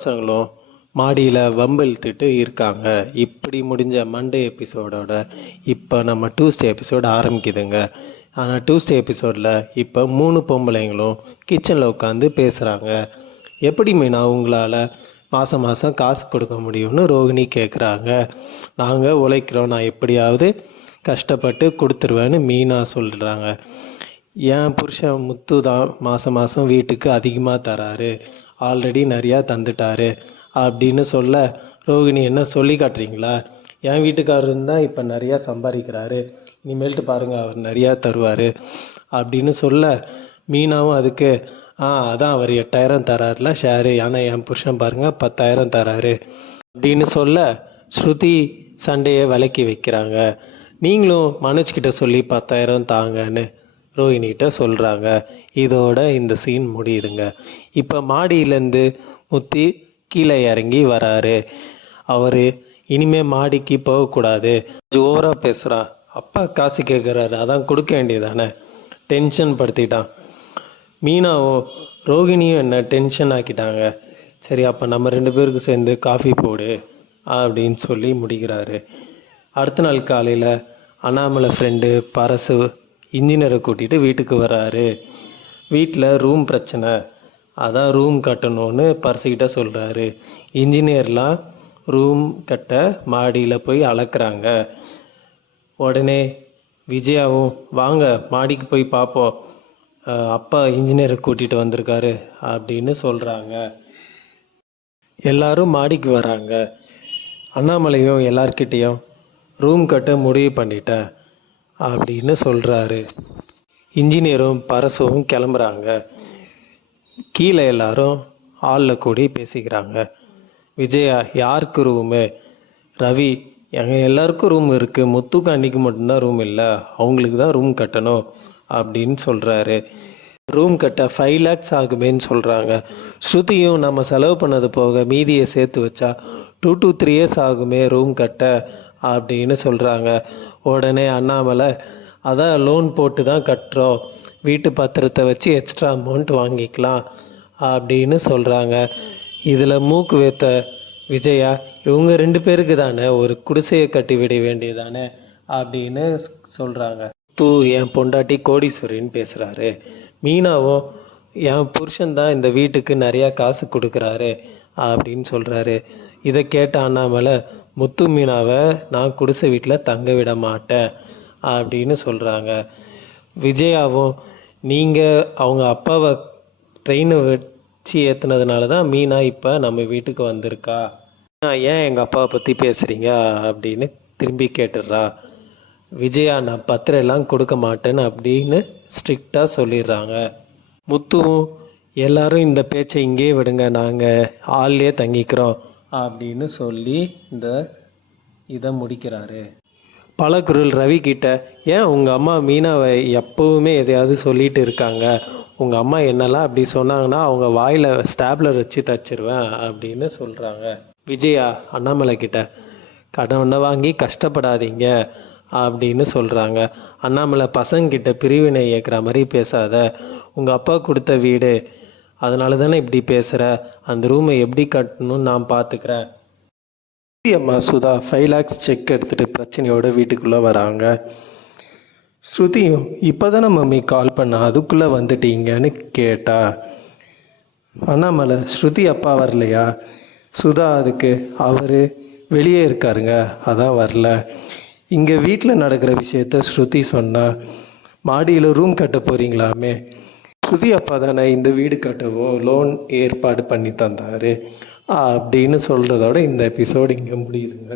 பசங்களும் மாடியில் வம்பிழுத்துட்டு இருக்காங்க. இப்படி முடிஞ்ச மண்டே எபிசோடோட இப்போ நம்ம டியூஸ்டே எபிசோடு ஆரம்பிக்குதுங்க. ஆனால் டியூஸ்டே எபிசோடில் இப்போ 3 பொம்பளைங்களும் கிச்சனில் உட்காந்து பேசுகிறாங்க. எப்படி மீனா உங்களால் மாதம் மாதம் காசு கொடுக்க முடியும்னு ரோகிணி கேட்குறாங்க. நாங்கள் உழைக்கிறோம், நான் எப்படியாவது கஷ்டப்பட்டு கொடுத்துருவேன்னு மீனா சொல்கிறாங்க. என் புருஷன் முத்து தான் மாதம் மாதம் வீட்டுக்கு அதிகமாக தராரு, ஆல்ரெடி நிறையா தந்துட்டாரு அப்படின்னு சொல்ல, ரோகிணி என்ன சொல்லி காட்டுறீங்களா? என் வீட்டுக்காரர் தான் இப்போ நிறையா சம்பாதிக்கிறாரு, இனிமேல்ட்டு பாருங்கள் அவர் நிறையா தருவார் அப்படின்னு சொல்ல, மீனாவும் அதுக்கு அதான் அவர் 8,000 தராருல ஷேரு, ஆனால் என் புருஷன் பாருங்கள் 10,000 தராரு அப்படின்னு சொல்ல, ஸ்ருதி சண்டையை விலக்கி வைக்கிறாங்க. நீங்களும் மனோஜ்கிட்ட சொல்லி 10,000 தாங்கன்னு ரோஹிணிகிட்ட சொல்கிறாங்க. இதோட இந்த சீன் முடியுதுங்க. இப்போ மாடியிலேருந்து முத்தி கீழே இறங்கி வராரு. அவர் இனிமேல் மாடிக்கு போகக்கூடாது, ஓவராக பேசுகிறான், அப்பா காசு கேட்குறாரு, அதான் கொடுக்க வேண்டியதானே, டென்ஷன் படுத்திட்டான். மீனாவோ ரோகிணியும் என்ன டென்ஷன் ஆக்கிட்டாங்க. சரி அப்போ நம்ம 2 பேருக்கு சேர்ந்து காஃபி போடு அப்படின்னு சொல்லி முடிக்கிறாரு. அடுத்த நாள் காலையில் அண்ணாமலை ஃப்ரெண்டு பரசு இன்ஜினியரை கூட்டிகிட்டு வீட்டுக்கு வராரு. வீட்டில் ரூம் பிரச்சனை, அதான் ரூம் கட்டணும்னு பரசுக்கிட்ட சொல்கிறாரு. இன்ஜினியர்லாம் ரூம் கட்ட மாடியில் போய் அளக்குறாங்க. உடனே விஜயாவும் வாங்க மாடிக்கு போய் பார்ப்போம், அப்பா இன்ஜினியரை கூட்டிகிட்டு வந்திருக்காரு அப்படின்னு சொல்கிறாங்க. எல்லாரும் மாடிக்கு வராங்க. அண்ணாமலையும் எல்லார்கிட்டேயும் ரூம் கட்ட முடிவு பண்ணிட்டேன் அப்படின்னு சொல்கிறாரு. இன்ஜினியரும் பரசும் கிளம்புறாங்க. கீழே எல்லாரும் ஹாலில் கூடி பேசிக்கிறாங்க. விஜயா யாருக்கு ரூமு? ரவி எங்கள் எல்லாருக்கும் ரூம் இருக்குது, முத்துக்கு அன்றைக்கி மட்டும்தான் ரூம் இல்லை, அவங்களுக்கு தான் ரூம் கட்டணும் அப்படின்னு சொல்கிறாரு. ரூம் கட்ட 5 lakhs ஆகுமேன்னு சொல்கிறாங்க. ஸ்ருதியும் நம்ம செலவு பண்ணது போக மீதியை சேர்த்து வச்சா 2 to 3 years ஆகுமே ரூம் கட்ட அப்படின்னு சொல்கிறாங்க. உடனே அண்ணாமலை அதான் லோன் போட்டு தான் கட்டுறோம், வீட்டு பத்திரத்தை வச்சு எக்ஸ்ட்ரா அமௌண்ட் வாங்கிக்கலாம் அப்படின்னு சொல்கிறாங்க. இதில் மூக்கு வேத்த விஜயா இவங்க 2 பேருக்கு தானே ஒரு குடிசையை கட்டி விட வேண்டியதானே அப்படின்னு சொல்கிறாங்க. என் பொண்டாட்டி கோடீஸ்வரின்னு பேசுகிறாரு. மீனாவும் என் புருஷன் தான் இந்த வீட்டுக்கு நிறையா காசு கொடுக்குறாரு அப்படின்னு சொல்கிறாரு. இதை கேட்ட அண்ணாமலை முத்து மீனாவை நான் குடிசை வீட்டில் தங்க விட மாட்டேன் அப்படின்னு சொல்கிறாங்க. விஜயாவும் நீங்கள் அவங்க அப்பாவை ட்ரெயினை வச்சு ஏற்றுனதுனால தான் மீனா இப்போ நம்ம வீட்டுக்கு வந்திருக்கா, ஏன் எங்கள் அப்பாவை பற்றி பேசுகிறீங்க அப்படின்னு திரும்பி கேட்டுடுறா. விஜயா நான் பத்திரம் எல்லாம் கொடுக்க மாட்டேன்னு அப்படின்னு ஸ்ட்ரிக்டாக சொல்லிடுறாங்க. முத்துவும் எல்லாரும் இந்த பேச்சை இங்கே விடுங்க, நாங்கள் ஹால்லே தங்கிக்கிறோம் அப்படின்னு சொல்லி இதை முடிக்கிறாரு. பலகுருள் ரவி கிட்ட, ஏன் உங்கள் அம்மா மீனாவை எப்போவுமே எதையாவது சொல்லிட்டு இருக்காங்க, உங்கள் அம்மா என்னெல்லாம் அப்படி சொன்னாங்கன்னா அவங்க வாயில் ஸ்டாப்லர் வச்சு தச்சிருவேன் அப்படின்னு சொல்கிறாங்க. விஜயா அண்ணாமலை கிட்ட, கடனை வாங்கி கஷ்டப்படாதீங்க அப்படின்னு சொல்கிறாங்க. அண்ணாமலை பசங்கிட்ட பிரிவினை ஏற்கிற மாதிரி பேசாத, உங்கள் அப்பா கொடுத்த வீடு, அதனால தானே இப்படி பேசுகிற, அந்த ரூமை எப்படி கட்டணும்னு நான் பார்த்துக்கிறேன். அம்மா சுதா 5 lakhs செக் எடுத்துகிட்டு பிரச்சனையோடு வீட்டுக்குள்ளே வராங்க. ஸ்ருதியும் இப்போ தானே மம்மி கால் பண்ண, அதுக்குள்ளே வந்துட்டீங்கன்னு கேட்டா. அண்ணாமலை ஸ்ருதி அப்பா வரலையா? சுதா அதுக்கு அவர் வெளியே இருக்காருங்க, அதான் வரல. இங்கே வீட்டில் நடக்கிற விஷயத்த ஸ்ருதி சொன்னால், மாடியில் ரூம் கட்ட போகிறீங்களாமே, ஸ்ருதி அப்பா தானே இந்த வீடு கட்டவோ லோன் ஏற்பாடு பண்ணி தந்தார் அப்படின்னு சொல்கிறதோட இந்த எபிசோடு இங்கே முடியுதுங்க.